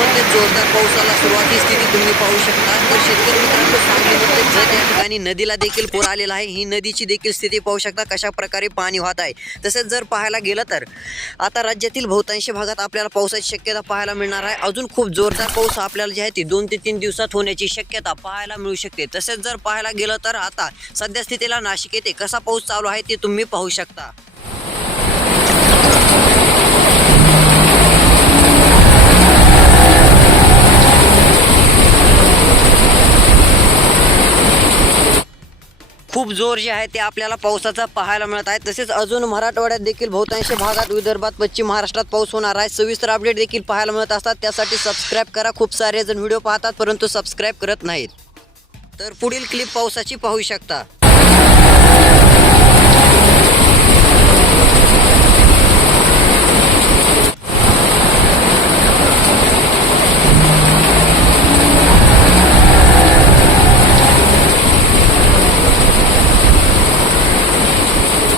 सांगलीमध्ये जोरदार पावसाला सुरुवात ही स्थिती तुम्ही पाहू शकता. तर शेतकरी मित्रांनो सांगलीमध्ये जत या ठिकाणी नदीला देखील पूर आलेला आहे ही नदीची देखील स्थिती पाहू शकता कशा प्रकारे पाणी वाहत आहे. तसेच जर पाहायला गेलं तर आता राज्यातील बहुतांशी भागात आपल्याला पावसाची शक्यता पाहायला मिळणार आहे. अजून खूप जोरदार पाऊस आपल्याला जे आहे ती दोन ते तीन दिवसात होण्याची शक्यता पाहायला मिळू शकते. तसेच जर पाहायला गेलं तर आता सध्या स्थितीला नाशिक येथे कसा पाऊस चालू आहे ते तुम्ही पाहू शकता. खूप जोर जे आहे ते आपल्याला पावसाचा पाहायला मिळत आहे. तसेच अजून मराठवाड्यात देखील बहुतांश भागात विदर्भात पश्चिम महाराष्ट्रात पाऊस होणार आहे. सविस्तर अपडेट देखील पाहायला मिळत असतात. त्यासाठी सबस्क्राईब करा. खूप सारे जण व्हिडिओ पाहतात परंतु सबस्क्राईब करत नाहीत. तर पुढील क्लिप पावसाची पाहू शकता.